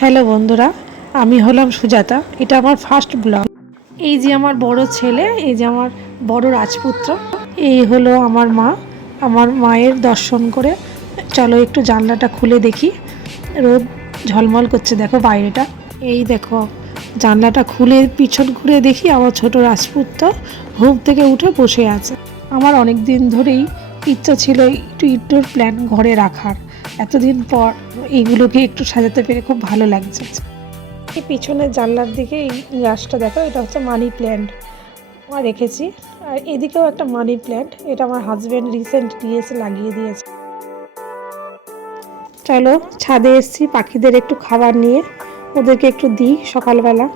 Hello বন্ধুরা, আমি হলাম সুজাতা। এটা আমার ফার্স্ট ব্লগ। এই যে আমার বড় ছেলে, এই যে আমার বড় রাজপুত্র, এই হলো আমার মা। আমার মায়ের দর্শন করে চলো একটু জানলাটা খুলে দেখি। রোদ ঝলমল করছে, দেখো বাইরেটা। এই দেখো জানলাটা খুলে পিছন ঘুরে দেখি আমার ছোট রাজপুত্র ঘুম থেকে উঠে বসে আছে। আমার অনেক দিন ধরেই ইচ্ছা ছিল একটু ইনডোর প্ল্যান ঘরে রাখার। এতদিন পর এইগুলোকে একটু সাজাতে পেরে খুব ভালো লাগছে। এই পিছনের জানলার দিকে এই গাছটা দেখো, এটা হচ্ছে মানি প্ল্যান্ট রেখেছি। আর এদিকেও একটা মানি প্ল্যান্ট, এটা আমার হাজব্যান্ড রিসেন্ট দিয়েছে, লাগিয়ে দিয়েছে। চলো ছাদে এসেছি পাখিদের একটু খাবার নিয়ে, ওদেরকে একটু দিই সকালবেলা।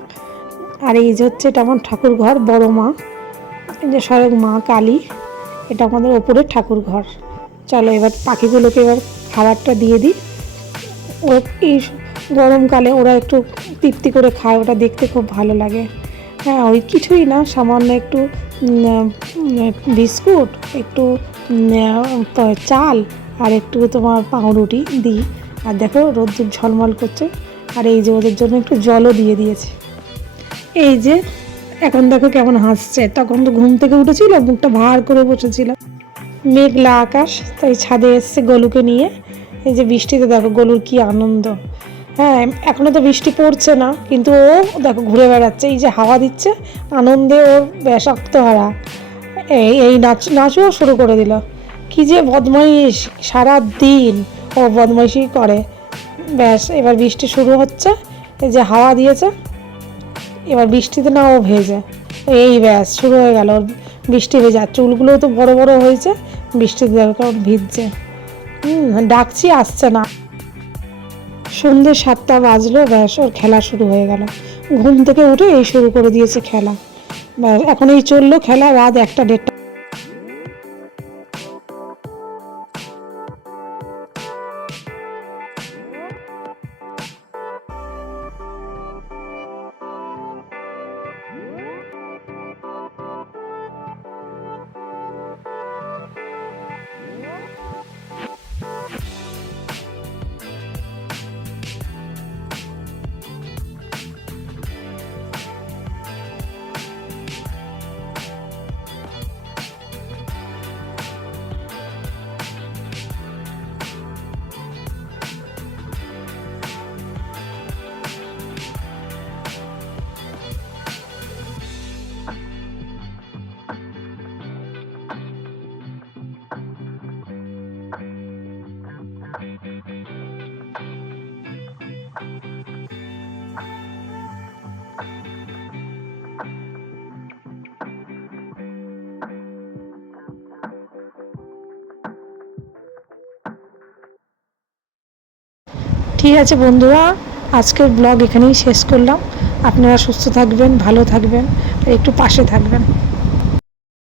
আর এই যে হচ্ছে এটা আমার ঠাকুর ঘর, বড় মা, এই যে স্বয়ং মা কালী, এটা আমাদের ওপরের ঠাকুর ঘর। চলো এবার পাখিগুলোকে এবার খাবারটা দিয়ে দিই। ও এই গরমকালে ওরা একটু তৃপ্তি করে খায়, ওটা দেখতে খুব ভালো লাগে। হ্যাঁ, ওই কিছুই না, সামান্য একটু বিস্কুট, একটু চাল আর একটু তোমার পাউরুটি দিই। আর দেখো রোদ্দুর ঝলমল করছে। আর এই যে ওদের জন্য একটু জলও দিয়ে দিয়েছি। এই যে এখন দেখো কেমন হাসছে, তখন তো ঘুম থেকে উঠেছিল, মুখটা ভার করে বসেছিল। মেঘলা আকাশ, তাই ছাদে এসছে গলুকে নিয়ে। এই যে বৃষ্টিতে দেখো গলুর কি আনন্দ। হ্যাঁ, এখনো তো বৃষ্টি পড়ছে না, কিন্তু ও দেখো ঘুরে বেড়াচ্ছে, এই যে হাওয়া দিচ্ছে, আনন্দে ওর ব্যাস আত্মহারা। এই নাচও শুরু করে দিল। কি যে বদমাইশ, সারা দিন ও বদমাইশি করে। ব্যাস এবার বৃষ্টি শুরু হচ্ছে, এই যে হাওয়া দিয়েছে, এবার বৃষ্টিতে না ও ভেজে, এই ব্যাস শুরু হয়ে গেল বৃষ্টি ভেজা। চুলগুলোও তো বড় বড় হয়েছে, বৃষ্টিতে দেখো ভিজছে। ডাকছি আসছে না। সন্ধ্যে 7টা বাজলো, ব্যাস ওর খেলা শুরু হয়ে গেল। ঘুম থেকে উঠে এই শুরু করে দিয়েছে খেলা। ব্যাস এখন এই চললো খেলা রাত 1টা-1:30। ঠিক আছে বন্ধুরা, আজকের ব্লগ এখানেই শেষ করলাম। আপনারা সুস্থ থাকবেন, ভালো থাকবেন, আর একটু পাশে থাকবেন।